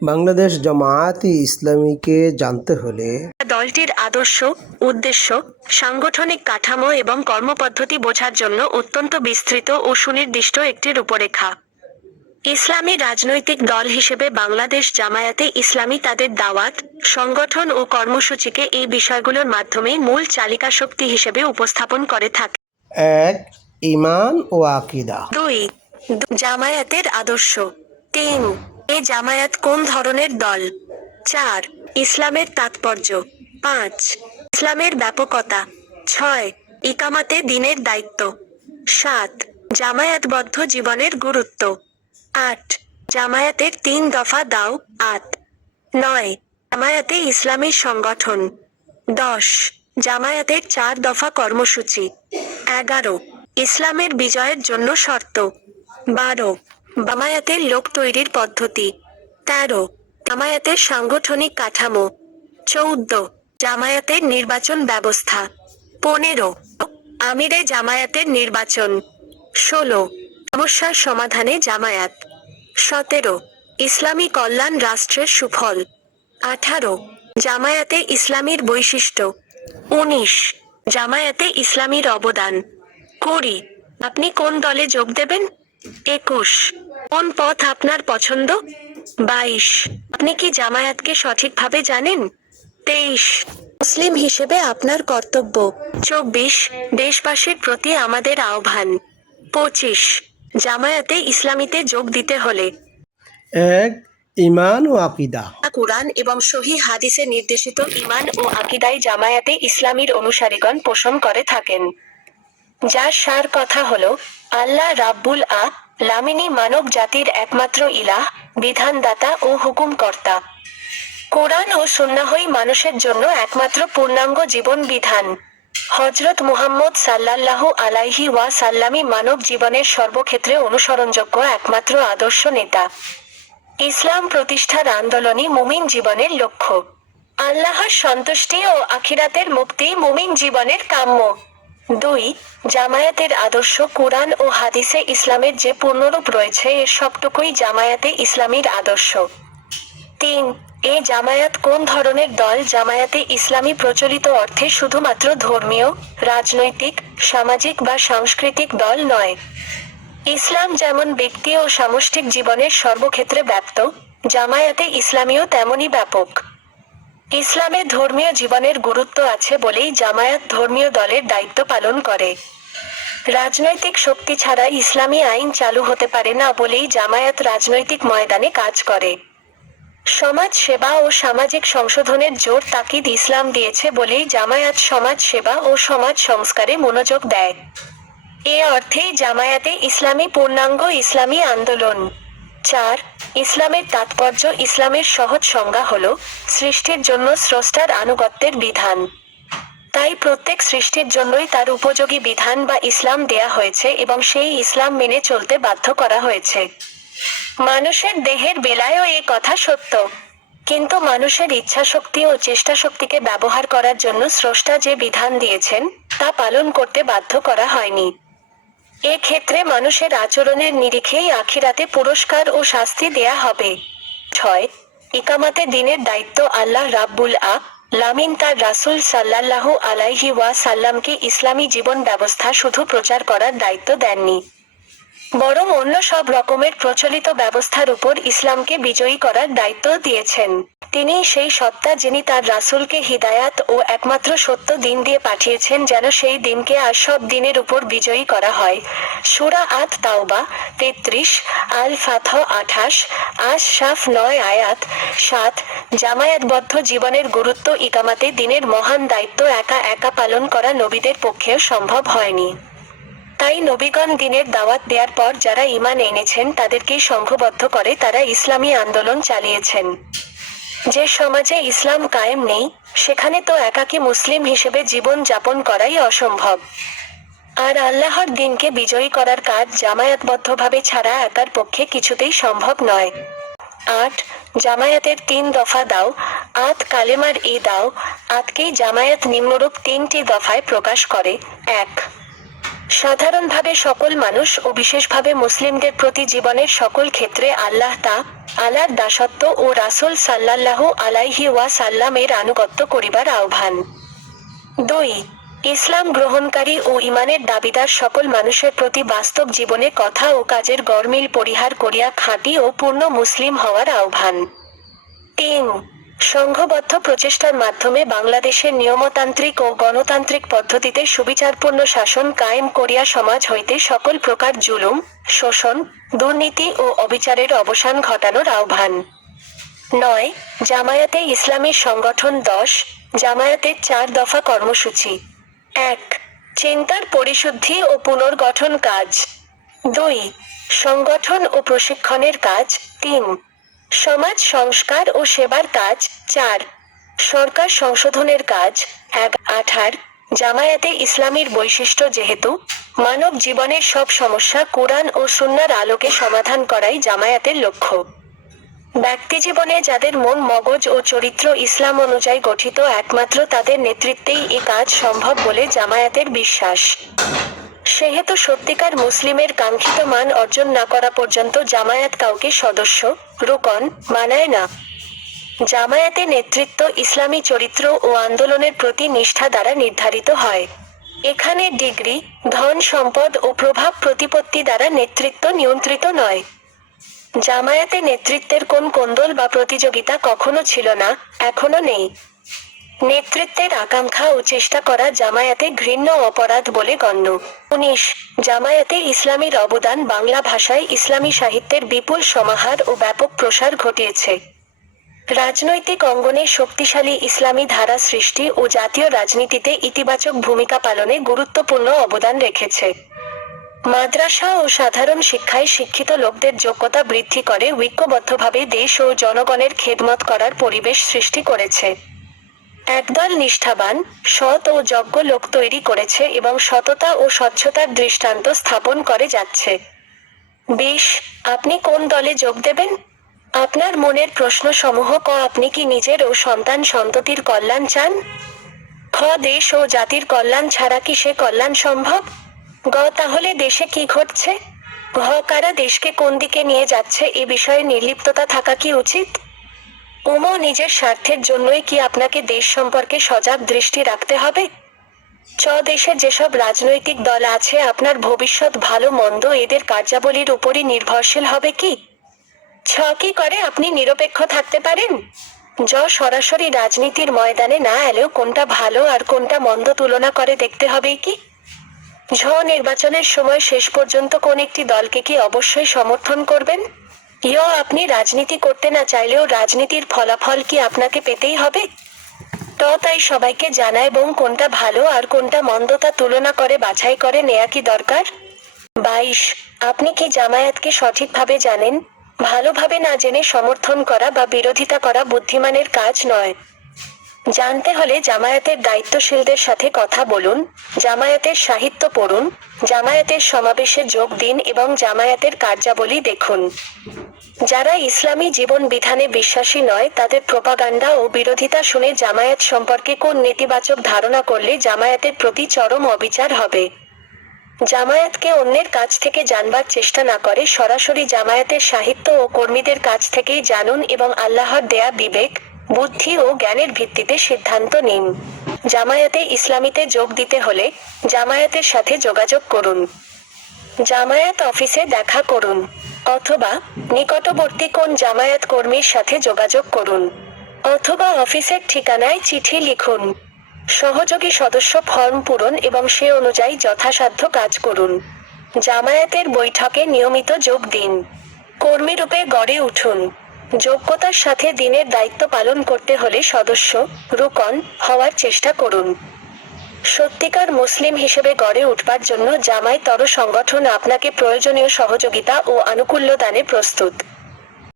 বাংলাদেশ জামায়াতে ইসলামীকে জানতে হলে দলটির আদর্শ, উদ্দেশ্য, সাংগঠনিক কাঠামো এবং কর্মপদ্ধতি বোঝার জন্য অত্যন্ত বিস্তৃত ও সুনির্দিষ্ট একটি রূপরেখা। ইসলামী রাজনৈতিক দল হিসেবে বাংলাদেশ জামায়াতে ইসলামী তাদের দাওয়াত, সংগঠন ও কর্মসূচিকে এই বিষয়গুলোর মাধ্যমে মূল চালিকাশক্তি হিসেবে উপস্থাপন করে থাকে। ১. ঈমান ও আকীদা। ২. জামায়াতের আদর্শ। ৩. এ জামায়াত কোন ধরনের দল? ৪. ইসলামের তাৎপর্য। ৫. ইসলামের ব্যাপকতা। ৬. ইকামাতে দ্বীনের দায়িত্ব। ৭. জামায়াতবদ্ধ জীবনের গুরুত্ব। ৮. জামায়াতের ৩ দফা দাও আত। ৯. জামায়াতে ইসলামী সংগঠন। ১০. জামায়াতের ৪ দফা কর্মসূচি। ১১. ইসলামের বিজয়ের জন্য শর্ত। ১২. জামায়াতের লোক তৈরির পদ্ধতি। ১৩. জামায়াতের সাংগঠনিক কাঠামো। ১৪. জামায়াতের নির্বাচন ব্যবস্থা। ১৫. আমিরে জামায়াতের নির্বাচন। ১৬. সমস্যার সমাধানে জামায়াত। ১৭. ইসলামী কল্যাণ রাষ্ট্রের সুফল। ১৮. জামায়াতে ইসলামীর বৈশিষ্ট্য। ১৯. জামায়াতে ইসলামীর অবদান। ২০. আপনি কোন দলে যোগ দেবেন? ২১. কোন পথ আপনার পছন্দ? ২২. আপনি কি জামায়াতকে সঠিকভাবে জানেন? ২৩. মুসলিম হিসেবে আপনার কর্তব্য। ২৪. দেশবাসীর প্রতি আমাদের আহ্বান। ২৫. জামায়াতে ইসলামীতে যোগ দিতে হলে ১. ঈমান ও আকীদা। কুরআন এবং সহিহ হাদিসে নির্দেশিত ঈমান ও আকীদায় জামায়াতে ইসলামীর অনুসারীগণ পোষণ করে থাকেন। যার সার কথা হলো, আল্লাহ রাব্বুল লামিনী মানব জাতির একমাত্র ইলাহ, বিধানদাতা ও হুকুমকর্তা। কোরআন ও সুন্নাহই মানুষের জন্য একমাত্র পূর্ণাঙ্গ জীবন বিধান। হযরত মুহাম্মদ সাল্লাল্লাহু আলাইহি ওয়া সাল্লামই মানব জীবনের সর্বক্ষেত্রে অনুসরণযোগ্য একমাত্র আদর্শ নেতা। ইসলাম প্রতিষ্ঠার আন্দোলনই মুমিন জীবনের লক্ষ্য। আল্লাহর সন্তুষ্টি ও আখিরাতের মুক্তি মুমিন জীবনের কাম্য। ২. জামায়াতের আদর্শ কুরআন ও হাদিসে ইসলামের যে পূর্ণরূপ রয়েছে এর সবটুকুই জামায়াতে ইসলামীর আদর্শ। ৩. এ জামায়াত কোন ধরনের দল? জামায়াতে ইসলামী প্রচলিত অর্থে শুধুমাত্র ধর্মীয়, রাজনৈতিক, সামাজিক বা সাংস্কৃতিক দল নয়। ইসলাম যেমন ব্যক্তি ও সামষ্টিক জীবনের সর্বক্ষেত্রে ব্যাপ্ত, জামায়াতে ইসলামীও তেমনই ব্যাপক। ইসলামে ধর্মীয় জীবনের গুরুত্ব আছে বলেই জামায়াত ধর্মীয় দলের দায়িত্ব পালন করে। রাজনৈতিক শক্তি ছাড়া ইসলামী আইন চালু হতে পারে না বলেই জামায়াত রাজনৈতিক ময়দানে কাজ করে। সমাজ সেবা ও সামাজিক সংশোধনের জোর তাকিদ ইসলাম দিয়েছে বলেই জামায়াত সমাজ সেবা ও সমাজ সংস্কারে মনোযোগ দেয়। এ অর্থেই জামায়াতে ইসলামী পূর্ণাঙ্গ ইসলামী আন্দোলন। ৪. ইসলামের তাৎপর্য। ইসলামের সহজ সংজ্ঞা হল, সৃষ্টির জন্য স্রষ্টার আনুগত্যের বিধান। তাই প্রত্যেক সৃষ্টির জন্যই তার উপযোগী বিধান বা ইসলাম দেয়া হয়েছে এবং সেই ইসলাম মেনে চলতে বাধ্য করা হয়েছে। মানুষের দেহের বেলায়ও এ কথা সত্য। কিন্তু মানুষের ইচ্ছাশক্তি ও চেষ্টাশক্তিকে ব্যবহার করার জন্য স্রষ্টা যে বিধান দিয়েছেন, তা পালন করতে বাধ্য করা হয়নি। এ ক্ষেত্রে মানুষের আচরণের নিরিখেই আখিরাতে পুরস্কার ও শাস্তি দেয়া হবে। ৬. ইকামাতে দ্বীনের দায়িত্ব। আল্লাহ রাব্বুল লামিন তার রাসূল সাল্লাল্লাহু আলাইহি ওয়া সাল্লামকে ইসলামী জীবন ব্যবস্থা শুধু প্রচার করার দায়িত্ব দেননি, বরং অন্য সব রকমের প্রচলিত ব্যবস্থার উপর ইসলামকে বিজয়ী করার দায়িত্ব দিয়েছেন। তিনিই সেই সত্তা যিনি তার রাসূলকে হিদায়াত ও একমাত্র সত্য দ্বীন দিয়ে পাঠিয়েছেন যেন সেই দ্বীনকে আর সব দ্বীনের উপর বিজয়ী করা হয়। সূরা আত-তাওবা ৩৩, আল-ফাতহ ২৮, আশ-শাফ ৯ আয়াত ৭। জামায়াতবদ্ধ জীবনের গুরুত্ব। ইকামাতে দ্বীনের মহান দায়িত্ব একা একা পালন করা নবীদের পক্ষেও সম্ভব হয়নি। তাই নবীগণ দ্বীনের দাওয়াত দেয়ার পর যারা ঈমান এনেছেন তাদেরকেই সংঘবদ্ধ করে তারা ইসলামী আন্দোলন চালিয়েছেন। যে সমাজে ইসলাম কায়েম নেই, সেখানে তো একাকী মুসলিম হিসেবে জীবন যাপন করাই অসম্ভব। আর আল্লাহর দ্বীনকে বিজয়ী করার কাজ জামায়াতবদ্ধভাবে ছাড়া একার পক্ষে কিছুতেই সম্ভব নয়। ৮. জামায়াতের ৩ দফা দাও আত। কালেমার এই দাও আতকেই জামায়াত নিম্নরূপ ৩টি দফায় প্রকাশ করে। ১. সাধারণভাবে সকল মানুষ ও বিশেষভাবে মুসলিমদের প্রতি জীবনের সকল ক্ষেত্রে আল্লাহ আলার দাসত্ব ও রাসূল সাল্লাল্লাহু আলাইহি ওয়াসাল্লাম এর আনুগত্য করিবার আহ্বান। 2. ইসলাম গ্রহণকারী ও ঈমানের দাবিদার সকল মানুষের প্রতি বাস্তব জীবনে কথা ও কাজের গরমিল পরিহার করিয়া খাঁটি ও পূর্ণ মুসলিম হওয়ার আহ্বান। 3. সংঘবদ্ধ প্রচেষ্টার মাধ্যমে বাংলাদেশের নিয়মতান্ত্রিক ও গণতান্ত্রিক পদ্ধতিতে সুবিচারপূর্ণ শাসন কায়েম করিয়া সমাজ হইতে সকল প্রকার জুলুম, শোষণ, দুর্নীতি ও অবিচারের অবসান ঘটানোর আহ্বান। 9. জামায়াতে ইসলামী সংগঠন 10 জামায়াতের 4 দফা কর্মসূচি। 1. চিন্তার পরিশুদ্ধি ও পুনর্গঠন কাজ। 2. সংগঠন ও প্রশিক্ষণের কাজ। 3. সমাজ সংস্কার ও সেবার কাজ। 4. সরকার সংশোধনের কাজ। 18 জামায়াতে ইসলামীর বৈশিষ্ট্য যেহেতু মানব জীবনের সব সমস্যা কুরআন ও সুন্নাহর আলোকে সমাধান করাই জামায়াতের লক্ষ্য। ব্যক্তিজীবনে যাদের মন মগজ ও চরিত্র ইসলাম অনুযায়ী গঠিত একমাত্র তাদের নেতৃত্বেই এ কাজ সম্ভব বলে জামায়াতের বিশ্বাস। সেহেতু সত্যিকার মুসলিমের কাঙ্ক্ষিত মান অর্জন না করা পর্যন্ত জামায়াত কাউকে সদস্য, রুকন, মানায় না। জামায়াতে নেতৃত্ব ইসলামী চরিত্র ও আন্দোলনের প্রতি নিষ্ঠা দ্বারা নির্ধারিত হয়। এখানে ডিগ্রি, ধন সম্পদ ও প্রভাব প্রতিপত্তি দ্বারা নেতৃত্ব নিয়ন্ত্রিত নয়। জামায়াতে নেতৃত্বের কোন কোন্দল বা প্রতিযোগিতা কখনো ছিল না, এখনো নেই। নেতৃত্বের আকাঙ্ক্ষা ও চেষ্টা করা জামায়াতে ঘৃণ্য অপরাধ বলে গণ্য। 19 জামায়াতে ইসলামীর অবদান বাংলা ভাষায় ইসলামী সাহিত্যের বিপুল সমাহার ও ব্যাপক প্রসার ঘটিয়েছে। রাজনৈতিক অঙ্গনে শক্তিশালী ইসলামী ধারা সৃষ্টি ও জাতীয় রাজনীতিতে ইতিবাচক ভূমিকা পালনে গুরুত্বপূর্ণ অবদান রেখেছে। মাদ্রাসা ও সাধারণ শিক্ষায় শিক্ষিত লোকদের যোগ্যতা বৃদ্ধি করে ঐক্যবদ্ধভাবে দেশ ও জনগণের খেদমত করার পরিবেশ সৃষ্টি করেছে। একদল নিষ্ঠাবান, সৎ ও যোগ্য লোক তৈরি করেছে এবং সততা ও স্বচ্ছতার দৃষ্টান্ত স্থাপন করে যাচ্ছে। 20 আপনি কোন দলে যোগ দেবেন? আপনার মনের প্রশ্নসমূহ ক আপনি কি নিজের ও সন্তান সন্ততির কল্যাণ চান? খ দেশ ও জাতির কল্যাণ ছাড়া কি সে কল্যাণ সম্ভব? গ তাহলে দেশে কি ঘটছে? ঘ কারা দেশকে কোন দিকে নিয়ে যাচ্ছে এ বিষয়ে নির্লিপ্ততা থাকা কি উচিত? নিজের স্বার্থের জন্যই কি আপনাকে দেশ সম্পর্কে সজাগ দৃষ্টি রাখতে হবে? দেশে যেসব রাজনৈতিক দল আছে আপনার ভবিষ্যৎ ভালো মন্দ এদের কার্যাবলীর উপরই নির্ভরশীল হবে কি? কি করে আপনি নিরপেক্ষ থাকতে পারেন? সরাসরি রাজনীতির ময়দানে না এলেও কোনটা ভালো আর কোনটা মন্দ তুলনা করে দেখতে হবে কি? নির্বাচনের সময় শেষ পর্যন্ত কোন একটি দলকে কি অবশ্যই সমর্থন করবেন? আপনি রাজনীতি করতে না চাইলেও রাজনীতির ফলাফল কি আপনাকে পেতেই হবে? তাই সবাইকে জানা এবং কোনটা ভালো আর কোনটা মন্দ তা তুলনা করে বাছাই করে নেয়া কি দরকার? 22 আপনি কি জামায়াতকে সঠিকভাবে জানেন? ভালোভাবে না জেনে সমর্থন করা বা বিরোধিতা করা বুদ্ধিমানের কাজ নয়। জানতে হলে জামায়াতের দায়িত্বশীলদের সাথে কথা বলুন, জামায়াতের সাহিত্য পড়ুন, জামায়াতের সমাবেশে যোগ দিন এবং জামায়াতের কার্যাবলী দেখুন। যারা ইসলামী জীবন বিধানে বিশ্বাসী নয় তাদের প্রোপাগান্ডা ও বিরোধিতা শুনে জামায়াত সম্পর্কে কোন নেতিবাচক ধারণা করলে জামায়াতের প্রতি চরম অবিচার হবে। জামায়াতকে অন্যের কাছ থেকে জানবার চেষ্টা না করে সরাসরি জামায়াতের সাহিত্য ও কর্মীদের কাছ থেকেই জানুন এবং আল্লাহর দেয়া বিবেক, বুদ্ধি ও জ্ঞানের ভিত্তিতে সিদ্ধান্ত নিন। জামায়াতে ইসলামীতে যোগ দিতে হলে জামায়াতের সাথে যোগাযোগ করুন। জামায়াত অফিসে দেখা করুন অথবা নিকটবর্তী কোন জামায়াত কর্মীর সাথে যোগাযোগ করুন অথবা অফিসের ঠিকানায় চিঠি লিখুন। সহযোগী সদস্য ফর্ম পূরণ এবং সে অনুযায়ী যথাসাধ্য কাজ করুন। জামায়াতের বৈঠকে নিয়মিত যোগ দিন। কর্মীরূপে গড়ে উঠুন। যোগ্যতার সাথে দিনের দায়িত্ব পালন করতে হলে সদস্য, রুকন হওয়ার চেষ্টা করুন। সত্যিকার মুসলিম হিসেবে গড়ে উঠবার জন্য জামায়াত সংগঠন আপনাকে প্রয়োজনীয় সহযোগিতা ও আনুকূল্য দানে প্রস্তুত।